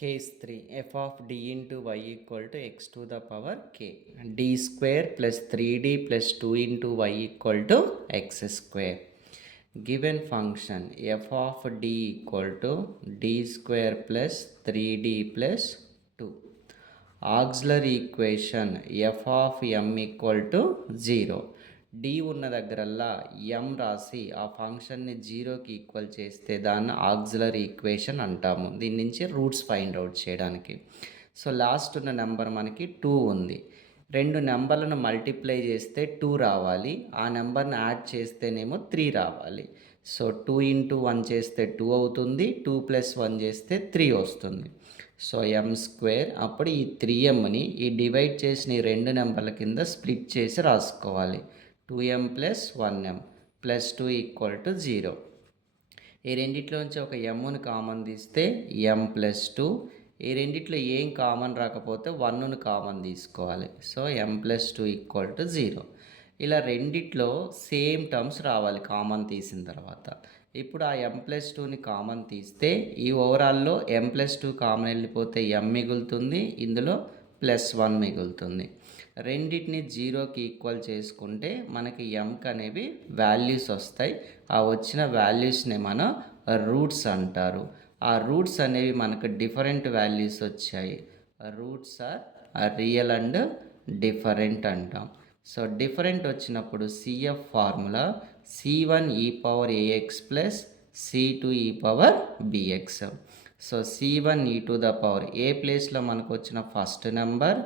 Case 3 f of d into y equal to x to the power k, d square plus 3d plus 2 into y equal to x square. Given function f of d equal to d square plus 3d plus 2. Auxiliary equation f of m equal to 0. D ఉన్న దగ్గరల్లా ఎం రాసి ఆ ఫంక్షన్ని జీరోకి equal చేస్తే దాన్ని auxiliary equation అంటాము. దీని నుంచి రూట్స్ ఫైండ్ అవుట్ చేయడానికి. సో లాస్ట్ ఉన్న నెంబర్ మనకి 2 ఉంది. రెండు నెంబర్లను మల్టిప్లై చేస్తే 2 రావాలి. ఆ నెంబర్ని యాడ్ చేస్తేనేమో 3 రావాలి. సో 2 ఇంటూ 1 చేస్తే 2 అవుతుంది. 2 ప్లస్ 1 చేస్తే 3 వస్తుంది. So M square. అప్పుడు ఈ 3mని ఈ డివైడ్ చేసిన ఈ రెండు నెంబర్ల కింద స్ప్లిట్ చేసి రాసుకోవాలి. 2m plus 1m plus 2 equal to 0. ఈ రెండిట్లోంచి ఒక ఎమ్ను కామన్ తీస్తే m ప్లస్ 2. ఈ రెండిట్లో ఏం కామన్ రాకపోతే 1ను కామన్ తీసుకోవాలి. So m plus 2 equal to 0. ఇలా రెండిట్లో సేమ్ టర్మ్స్ రావాలి కామన్ తీసిన తర్వాత. ఇప్పుడు ఆ m ప్లస్ 2ని కామన్ తీస్తే ఈ ఓవరాల్లో m ప్లస్ 2 కామన్ వెళ్ళిపోతే m మిగులుతుంది, ఇందులో ప్లస్ 1 మిగులుతుంది. రెండింటిని జీరోకి ఈక్వల్ చేసుకుంటే మనకి ఎంకి అనేవి వాల్యూస్ వస్తాయి. ఆ వచ్చిన వాల్యూస్ని మనం రూట్స్ అంటారు. ఆ రూట్స్ అనేవి మనకు డిఫరెంట్ వాల్యూస్ వచ్చాయి. Roots are real and different అంటాం. సో డిఫరెంట్ వచ్చినప్పుడు CF formula c1 e power ax plus c2 e power bx. So c1 e to the power a ప్లేస్లో మనకు వచ్చిన first number,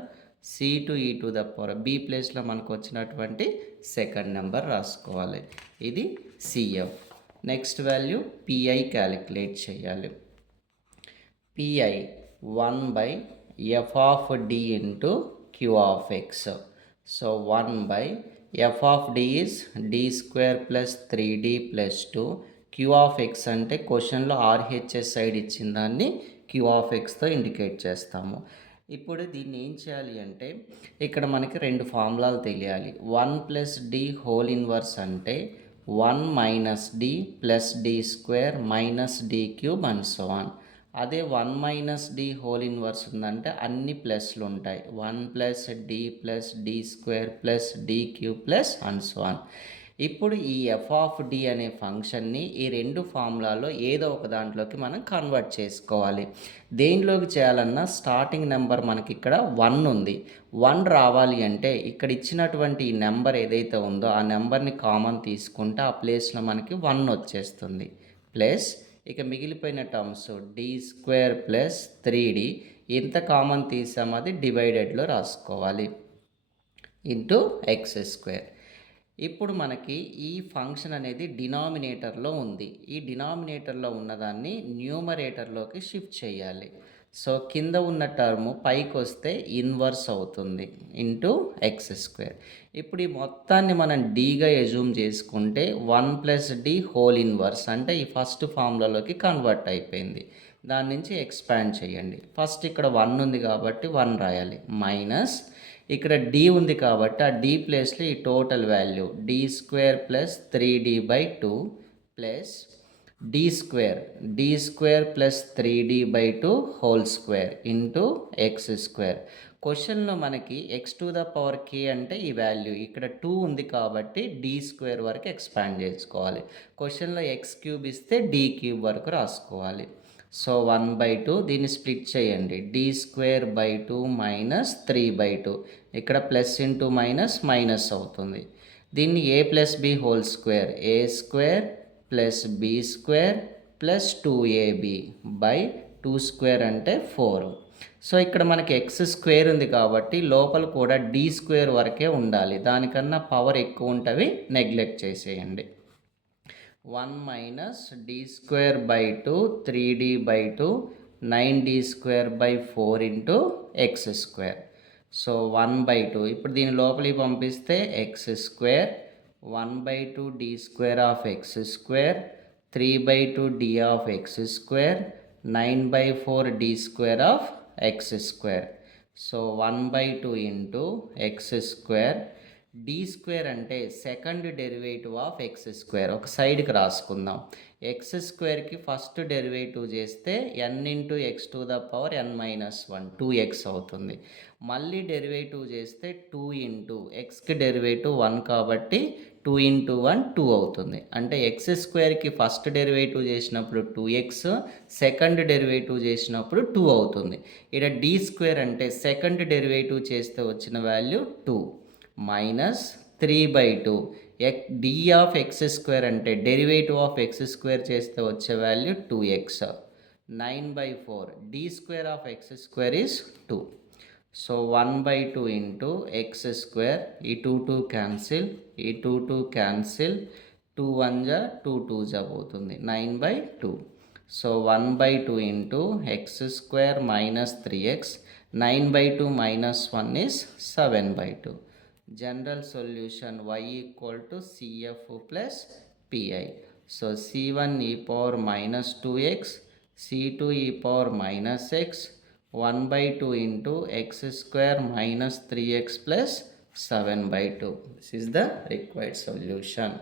c2 e to the power b ప్లేస్లో మనకు వచ్చినటువంటి second number రాసుకోవాలి. ఇది cf. Next value pi calculate చేయాలి. pi 1 by f of d into q of x. So 1 by f of d is d square plus 3d plus 2. q of x అంటే క్వశ్చన్లో RHS side ఇచ్చిన దాన్ని q of xతో indicate చేస్తాము. ఇప్పుడు దీన్ని ఏం చేయాలి అంటే ఇక్కడ మనకి రెండు ఫార్ములాలు తెలియాలి. 1 ప్లస్ డి హోల్ ఇన్వర్స్ అంటే 1 minus D plus D square minus D cube and so on. అదే 1 మైనస్ డి హోల్ ఇన్వర్స్ ఉందంటే అన్ని ప్లస్లు ఉంటాయి. 1 plus D plus D square plus D cube plus and so on. ఇప్పుడు ఈ F of D అనే ఫంక్షన్ని ఈ రెండు ఫార్ములాలో ఏదో ఒక దాంట్లోకి మనం కన్వర్ట్ చేసుకోవాలి. దేనిలోకి చేయాలన్నా స్టార్టింగ్ నెంబర్ మనకి ఇక్కడ 1 ఉంది. 1 రావాలి అంటే ఇక్కడ ఇచ్చినటువంటి ఈ నెంబర్ ఏదైతే ఉందో ఆ నెంబర్ని కామన్ తీసుకుంటే ఆ ప్లేస్లో మనకి 1 వచ్చేస్తుంది. ప్లస్ ఇక మిగిలిపోయిన terms D square plus 3d ఎంత కామన్ తీసామో అది డివైడెడ్లో రాసుకోవాలి ఇంటూ ఎక్స్ స్క్వేర్. ఇప్పుడు మనకి ఈ ఫంక్షన్ అనేది డినామినేటర్లో ఉంది. ఈ డినామినేటర్లో ఉన్నదాన్ని న్యూమరేటర్లోకి షిఫ్ట్ చేయాలి. సో కింద ఉన్న టర్ము పైకి వస్తే ఇన్వర్స్ అవుతుంది ఇంటూ ఎక్స్ స్క్వేర్. ఇప్పుడు ఈ మొత్తాన్ని మనం డీగా ఎజ్యూమ్ చేసుకుంటే 1 ప్లస్ డి హోల్ ఇన్వర్స్ అంటే ఈ ఫస్ట్ ఫార్ములాలోకి కన్వర్ట్ అయిపోయింది. దాని నుంచి ఎక్స్పాండ్ చేయండి. ఫస్ట్ ఇక్కడ 1 ఉంది కాబట్టి 1 రాయాలి. మైనస్ ఇక్కడ డి ఉంది కాబట్టి ఆ డి ప్లేస్లో ఈ total value D square plus 3d by 2 plus D square plus 3d by 2 whole square into x square. క్వశ్చన్లో మనకి x to the power k అంటే ఈ వాల్యూ ఇక్కడ 2 ఉంది కాబట్టి డి స్క్వేర్ వరకు ఎక్స్పాండ్ చేసుకోవాలి. క్వశ్చన్లో ఎక్స్ క్యూబ్ ఇస్తే డి క్యూబ్ వరకు రాసుకోవాలి. సో 1/2 దీన్ని స్ప్లిట్ చేయండి. D square by 2 minus 3/2. ఇక్కడ ప్లస్ ఇంటూ మైనస్ మైనస్ అవుతుంది. దీన్ని a plus b whole square a square plus b square plus 2ab by 2 square అంటే 4. సో ఇక్కడ మనకి ఎక్స్ స్క్వేర్ ఉంది కాబట్టి లోపల కూడా డి స్క్వేర్ వరకే ఉండాలి. దానికన్నా పవర్ ఎక్కువ ఉంటవి నెగ్లెక్ట్ చేసేయండి. 1 minus D square by 2 3d by 2 9d square by 4 into x square. So 1/2. ఇప్పుడు దీని లోపలికి పంపిస్తే x square 1/2 D square of x square 3/2 D of x square 9/4 D square of x square. So 1/2 into x square D square అంటే second derivative of x square. ఒక సైడ్కి రాసుకుందాం. X స్క్వేర్కి first derivative చేస్తే n into x to the power N minus 1 2x అవుతుంది. మళ్ళీ derivative చేస్తే 2 into ఎక్స్కి derivative 1 కాబట్టి 2 ఇంటూ 1 2 అవుతుంది. అంటే ఎక్స్ స్క్వేర్కి ఫస్ట్ డెరివేటివ్ చేసినప్పుడు 2x, సెకండ్ డెరివేటివ్ చేసినప్పుడు 2 అవుతుంది. ఇక్కడ డి స్క్వేర్ అంటే సెకండ్ డెరివేటివ్ చేస్తే వచ్చిన value 2 minus 3/2. D of x square అంటే డెరివేటివ్ ఆఫ్ ఎక్స్ స్క్వేర్ చేస్తే వచ్చే value 2x. 9/4. D square of x square is 2. So 1/2 into x square. ఈ 2 క్యాన్సిల్, ఈ 2 క్యాన్సిల్, 2 1 జా 2 2 జా పోతుంది 9/2. So 1/2 into x square minus 3x. 9/2 minus 1 is 7/2. General solution y equal to CF plus PI. So C1 e power minus 2x, C2 e power minus x, 1/2 into x square minus 3x plus 7/2. This is the required solution.